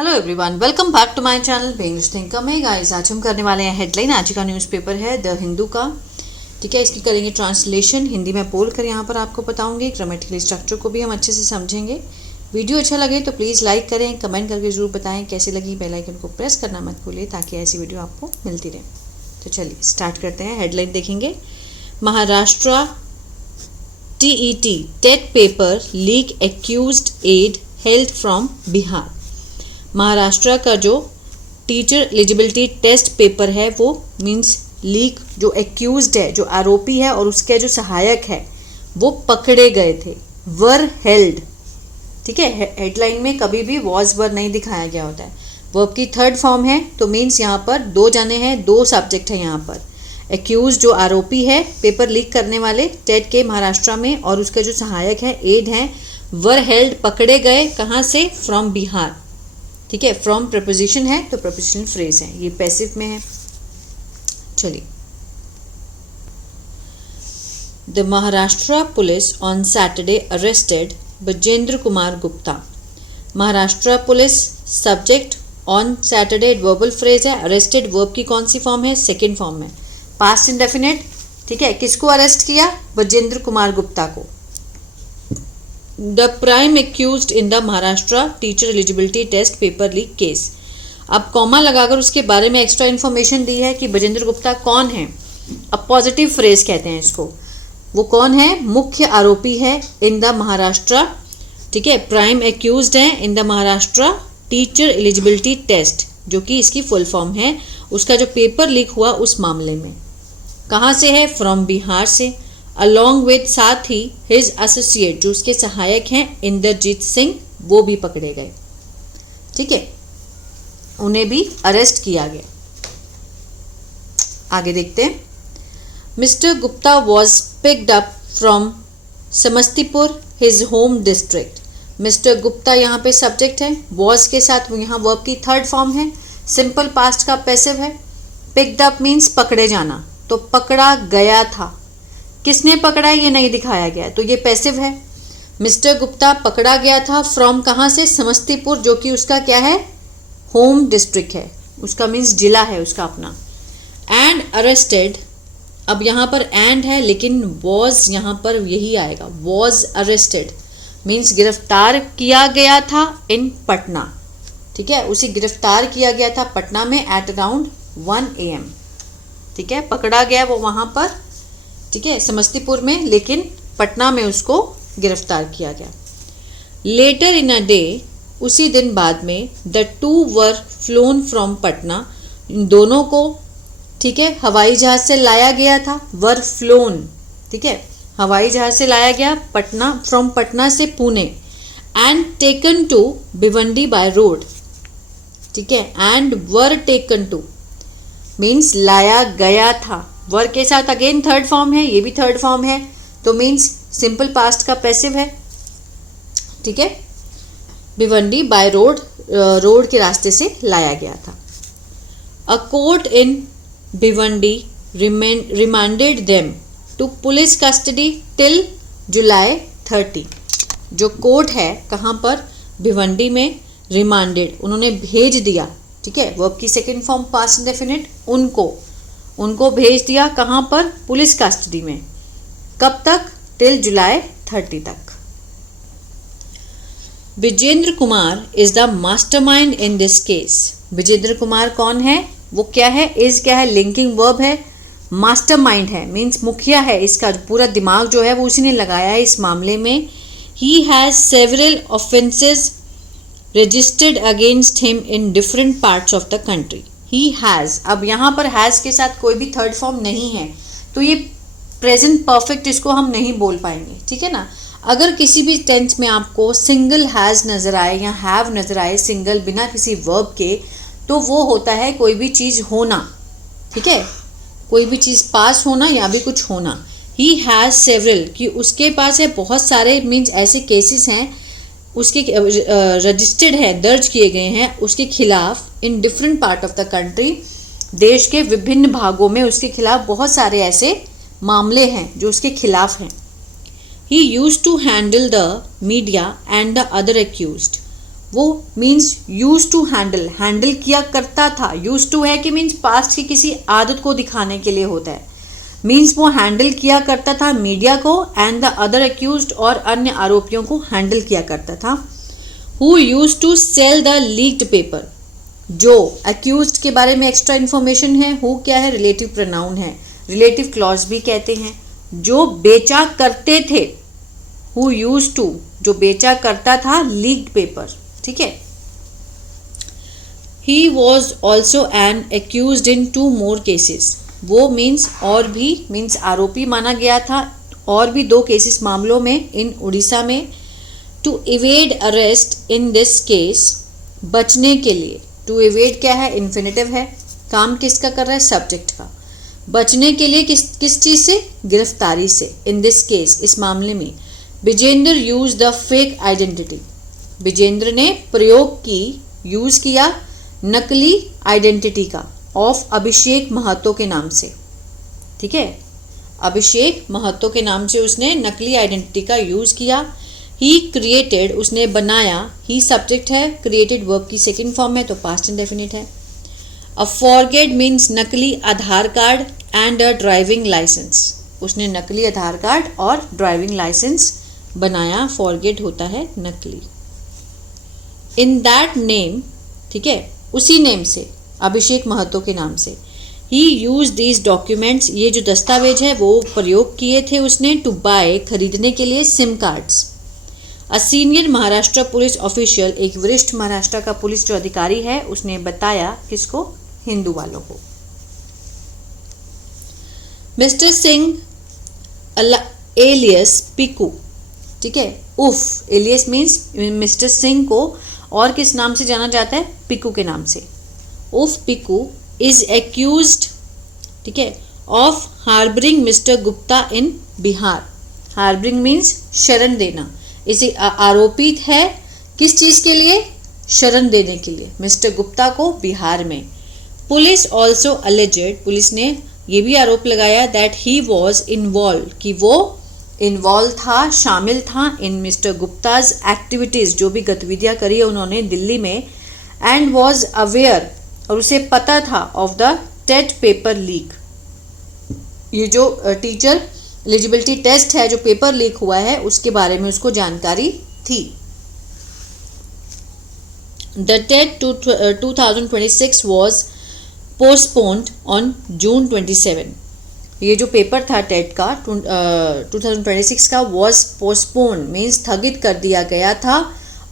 Hello everyone, welcome back to my channel पे English thinker में। Guys, आज हम करने वाले हैं हेडलाइन। आज का न्यूज़पेपर है द हिंदू का। ठीक है, इसकी करेंगे ट्रांसलेशन, हिंदी में बोल कर यहाँ पर आपको बताऊंगी। ग्रामेटिकल स्ट्रक्चर को भी हम अच्छे से समझेंगे। वीडियो अच्छा लगे तो प्लीज़ लाइक करें, कमेंट करके ज़रूर बताएं कैसी लगी। बेल आइकन को प्रेस करना मत भूलिए ताकि ऐसी वीडियो आपको मिलती रहे। तो चलिए स्टार्ट करते हैं। हेडलाइन देखेंगे, Maharashtra TET TET paper leak accused एड हेल्ड फ्रॉम बिहार। महाराष्ट्र का जो टीचर एलिजिबिलिटी टेस्ट पेपर है वो मींस लीक, जो एक्यूज्ड है, जो आरोपी है और उसके जो सहायक है वो पकड़े गए थे। वर हेल्ड, ठीक है, हेडलाइन में कभी भी वॉज वर नहीं दिखाया गया होता है। वर्ब की थर्ड फॉर्म है तो मींस यहाँ पर दो जाने हैं, दो सब्जेक्ट है यहाँ पर। एक्यूज जो आरोपी है पेपर लीक करने वाले टेट के महाराष्ट्र में, और उसके जो सहायक है एड हैं। वर हेल्ड पकड़े गए कहाँ से? फ्रॉम बिहार। ठीक है, फ्रॉम प्रपोजिशन है तो प्रपोजिशनल फ्रेज है, ये पैसिव में है। चलिए, the Maharashtra police on Saturday arrested Bajendra Kumar Gupta. Maharashtra police subject, on Saturday verbal phrase है, अरेस्टेड वर्ब की कौन सी फॉर्म है? सेकेंड फॉर्म में, पास्ट इंडेफिनिट। ठीक है, किसको अरेस्ट किया? बजेंद्र कुमार गुप्ता को। The prime accused in the Maharashtra teacher eligibility test paper leak case. अब कॉमा लगाकर उसके बारे में एक्स्ट्रा इन्फॉर्मेशन दी है कि बजेंद्र गुप्ता कौन है। अब पॉजिटिव फ्रेज कहते हैं इसको। वो कौन है? मुख्य आरोपी है इन द महाराष्ट्र। ठीक है, प्राइम एक्यूज्ड है in the Maharashtra teacher eligibility test, जो कि इसकी फुल फॉर्म है। उसका जो पेपर लीक हुआ उस मामले में कहाँ से है? फ्रॉम बिहार से। अलॉन्ग विद, साथ ही, हिज एसोसिएट जो उसके सहायक हैं इंद्रजीत सिंह, वो भी पकड़े गए। ठीक है, उन्हें भी अरेस्ट किया गया। आगे देखते हैं। Mister Gupta was picked up from Samastipur, his home district. Mister Gupta यहाँ पे सब्जेक्ट है, वॉज के साथ यहाँ वर्ब की थर्ड फॉर्म है, सिंपल पास्ट का पैसिव है। पिक्ड अप मीन्स पकड़े जाना, तो पकड़ा गया था। किसने पकड़ा है ये नहीं दिखाया गया, तो ये पैसिव है। मिस्टर गुप्ता पकड़ा गया था फ्रॉम कहाँ से? समस्तीपुर, जो कि उसका क्या है? होम डिस्ट्रिक्ट है, उसका मीन्स जिला है उसका अपना। एंड अरेस्टेड, अब यहाँ पर एंड है लेकिन वॉज यहाँ पर यही आएगा। वॉज अरेस्टेड मीन्स गिरफ्तार किया गया था इन पटना। ठीक है, उसे गिरफ्तार किया गया था पटना में एट अराउंड 1 AM। ठीक है, पकड़ा गया वो वहाँ पर, ठीक है, समस्तीपुर में, लेकिन पटना में उसको गिरफ्तार किया गया। लेटर इन अ डे, उसी दिन बाद में, the two were flown from Patna, इन दोनों को, ठीक है, हवाई जहाज से लाया गया था। वर फ्लोन, ठीक है, हवाई जहाज से लाया गया पटना, फ्रॉम पटना से Pune. And taken to Bhiwandi by road. ठीक है, and were taken to means लाया गया था। वर के साथ अगेन थर्ड फॉर्म है, ये भी थर्ड फॉर्म है, तो मीन्स सिंपल पास्ट का पैसिव है। ठीक है, भिवंडी बाय रोड, रोड के रास्ते से लाया गया था। A court in Bhiwandi remanded them to police custody till July 30। जो कोर्ट है कहाँ पर? भिवंडी में। रिमांडेड, उन्होंने भेज दिया। ठीक है, वर्ब की सेकेंड फॉर्म पास्ट इंडेफिनिट, उनको भेज दिया कहाँ पर? पुलिस कस्टडी में। कब तक? टिल जुलाई 30 तक। Vijendra Kumar is the mastermind in this case. Vijendra Kumar कौन है? वो क्या है? इज क्या है? लिंकिंग वर्ब है। मास्टरमाइंड है मीन्स मुखिया है, इसका पूरा दिमाग जो है वो उसी ने लगाया है इस मामले में। He has several offences registered against him in different parts of the country. He has, अब यहाँ पर हैज़ के साथ कोई भी थर्ड फॉर्म नहीं है तो ये प्रेजेंट परफेक्ट इसको हम नहीं बोल पाएंगे। ठीक है ना, अगर किसी भी टेंस में आपको सिंगल हैज़ नज़र आए या हैव नज़र आए सिंगल बिना किसी वर्ब के, तो वो होता है कोई भी चीज़ होना। ठीक है, कोई भी चीज़ पास होना या भी कुछ होना। ही हैज़ सेवरल, कि उसके पास है बहुत सारे, मीन्स ऐसे केसेस हैं उसके रजिस्टर्ड है, दर्ज किए गए हैं उसके खिलाफ in different part of the country, देश के विभिन्न भागों में उसके खिलाफ बहुत सारे ऐसे मामले हैं जो उसके खिलाफ हैं। He used to handle the media and the other accused, वो means use to handle, handle किया करता था। यूज टू है कि मीन्स पास्ट की किसी आदत को दिखाने के लिए होता है। मीन्स वो हैंडल किया करता था मीडिया को एंड द अदर अक्यूज्ड, और अन्य आरोपियों को हैंडल किया करता था। Who use to sell the leaked paper, जो अक्यूज्ड के बारे में एक्स्ट्रा इन्फॉर्मेशन है। हु क्या है, रिलेटिव प्रोनाउन है, रिलेटिव क्लॉज भी कहते हैं। जो बेचा करते थे, हु यूज टू, जो बेचा करता था लीक्ड पेपर, ठीक है। He was also an accused in 2 more cases, वो मीन्स और भी, मीन्स आरोपी माना गया था और भी 2 केसेस मामलों में इन उड़ीसा में। To evade arrest in this case, बचने के लिए। टू इवेड क्या है, इन्फिनेटिव है, काम किसका कर रहा है, सब्जेक्ट का। बचने के लिए किस चीज़ से, गिरफ्तारी से। इन दिस केस, इस मामले में। Vijendra use the fake identity, Vijendra ने प्रयोग की, यूज किया नकली आइडेंटिटी का, ऑफ अभिषेक महतो के नाम से, ठीक है। अभिषेक महतो के नाम से उसने नकली आइडेंटिटी का यूज किया। ही क्रिएटेड, उसने बनाया, ही सब्जेक्ट है, क्रिएटेड वर्ब की सेकंड फॉर्म है तो पास्ट इंडेफिनिट है। अ फॉरगेट मीन्स नकली Aadhaar card and a driving licence, उसने नकली आधार कार्ड और ड्राइविंग लाइसेंस बनाया। फॉरगेट होता है नकली। इन दैट नेम, ठीक है, उसी नेम से, अभिषेक महतो के नाम से। ही यूज दीज डॉक्यूमेंट्स, ये जो दस्तावेज है वो प्रयोग किए थे उसने, टू बाय, खरीदने के लिए, SIM cards. A senior Maharashtra police official, एक वरिष्ठ महाराष्ट्र का पुलिस जो अधिकारी है उसने बताया, किसको, हिंदू वालों को। मिस्टर सिंह एलियस पिकू, ठीक है, उफ, एलियस मीन्स मिस्टर सिंह को और किस नाम से जाना जाता है, पिकू के नाम से। उफ पिकू इज एक्यूज्ड, ठीक है, of harbouring mister Gupta in Bihar. Harbouring means शरण देना, इसे आरोपित है किस चीज़ के लिए, शरण देने के लिए, मिस्टर गुप्ता को बिहार में। पुलिस ऑल्सो अलेजेड, पुलिस ने ये भी आरोप लगाया दैट ही वॉज इन्वॉल्व, कि वो इन्वॉल्व था, शामिल था, इन मिस्टर गुप्ताज एक्टिविटीज़, जो भी गतिविधियाँ करी है उन्होंने दिल्ली में। एंड वॉज अवेयर, और उसे पता था, of the TET paper leak, ये जो टीचर एलिजिबिलिटी टेस्ट है जो पेपर लीक हुआ है उसके बारे में उसको जानकारी थी। The TET 2026 was postponed on June 27, ये जो पेपर था टेट का 2026 का, वॉज पोस्टपोन्ड मीन्स स्थगित कर दिया गया था,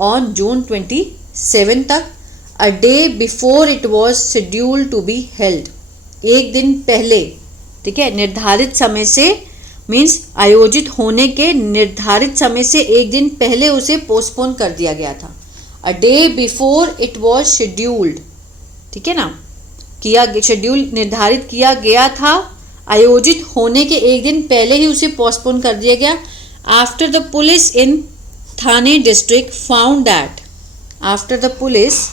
ऑन June 27 तक। A day before it was scheduled to be held, एक दिन पहले, ठीक है, निर्धारित समय से, मीन्स आयोजित होने के निर्धारित समय से एक दिन पहले उसे पोस्टपोन कर दिया गया था। अ day before it was scheduled, ठीक है ना, किया, शेड्यूल निर्धारित किया गया था, आयोजित होने के एक दिन पहले ही उसे पोस्टपोन कर दिया गया। After the police in Thane district found that, after the police,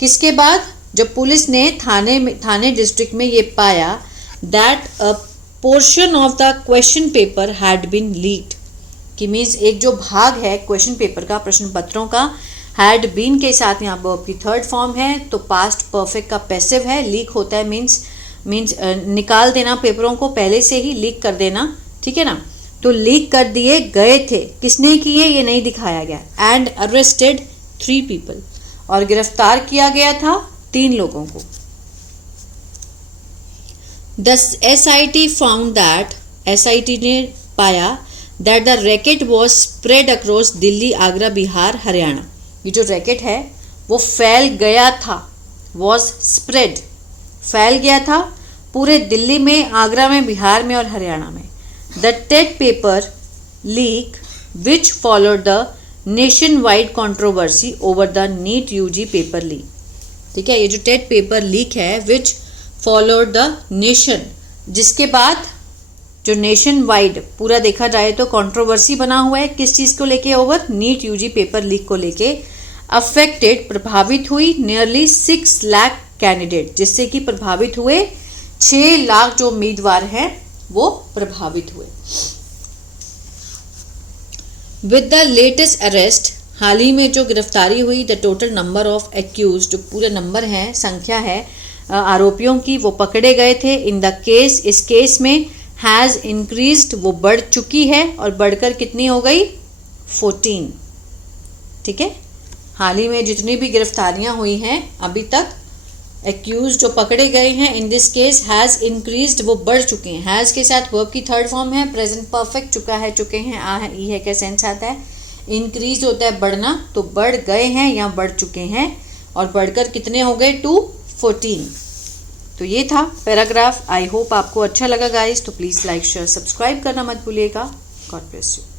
किसके बाद, जब पुलिस ने थाने डिस्ट्रिक्ट में ये पाया, that a portion of the question paper had been leaked, कि मीन्स एक जो भाग है क्वेश्चन पेपर का, प्रश्न पत्रों का, हैड बीन के साथ यहाँ वर्ब की थर्ड फॉर्म है तो पास्ट परफेक्ट का पैसिव है। लीक होता है मीन्स निकाल देना, पेपरों को पहले से ही लीक कर देना, ठीक है ना। तो लीक कर दिए गए थे, किसने किए ये नहीं दिखाया गया। एंड अरेस्टेड 3 people, और गिरफ्तार किया गया था 3 लोगों को। The SIT found that, SIT ने पाया, that the racket was spread across Delhi, Agra, Bihar, Haryana. ये जो रैकेट है वो फैल गया था, वॉज स्प्रेड, फैल गया था पूरे दिल्ली में, आगरा में, बिहार में और हरियाणा में। The TET paper leak which followed the nationwide controversy over the NEET UG paper leak, ठीक है। ये जो टेट पेपर लीक है विच फॉलोड द नेशन, जिसके बाद जो नेशन वाइड पूरा देखा जाए तो कंट्रोवर्सी बना हुआ है, किस चीज़ को लेके, over NEET UG paper leak को लेके। अफेक्टेड, प्रभावित हुई, नियरली 6 लाख कैंडिडेट, जिससे कि प्रभावित हुए 6 लाख जो उम्मीदवार हैं वो प्रभावित हुए। विद द लेटेस्ट अरेस्ट, हाल ही में जो गिरफ्तारी हुई, the total number of accused, जो पूरे नंबर है, संख्या है आरोपियों की, वो पकड़े गए थे। इन द केस, इस केस में हैज़ इंक्रीज्ड, वो बढ़ चुकी है और बढ़कर कितनी हो गई 14। ठीक है, हाल ही में जितनी भी गिरफ्तारियां हुई हैं अभी तक, एक्यूज जो पकड़े गए हैं, इन दिस केस हैज़ इंक्रीज्ड, वो बढ़ चुके हैं। हैज़ के साथ वर्ब की थर्ड फॉर्म है, प्रेजेंट परफेक्ट, चुका है, चुके हैं, आ है, ई है, का सेंस आता है। इंक्रीज होता है बढ़ना, तो बढ़ गए हैं या बढ़ चुके हैं, और बढ़कर कितने हो गए 14। तो ये था पैराग्राफ। आई होप आपको अच्छा लगा गाइस, तो प्लीज़ लाइक शेयर सब्सक्राइब करना मत भूलिएगा। God bless you.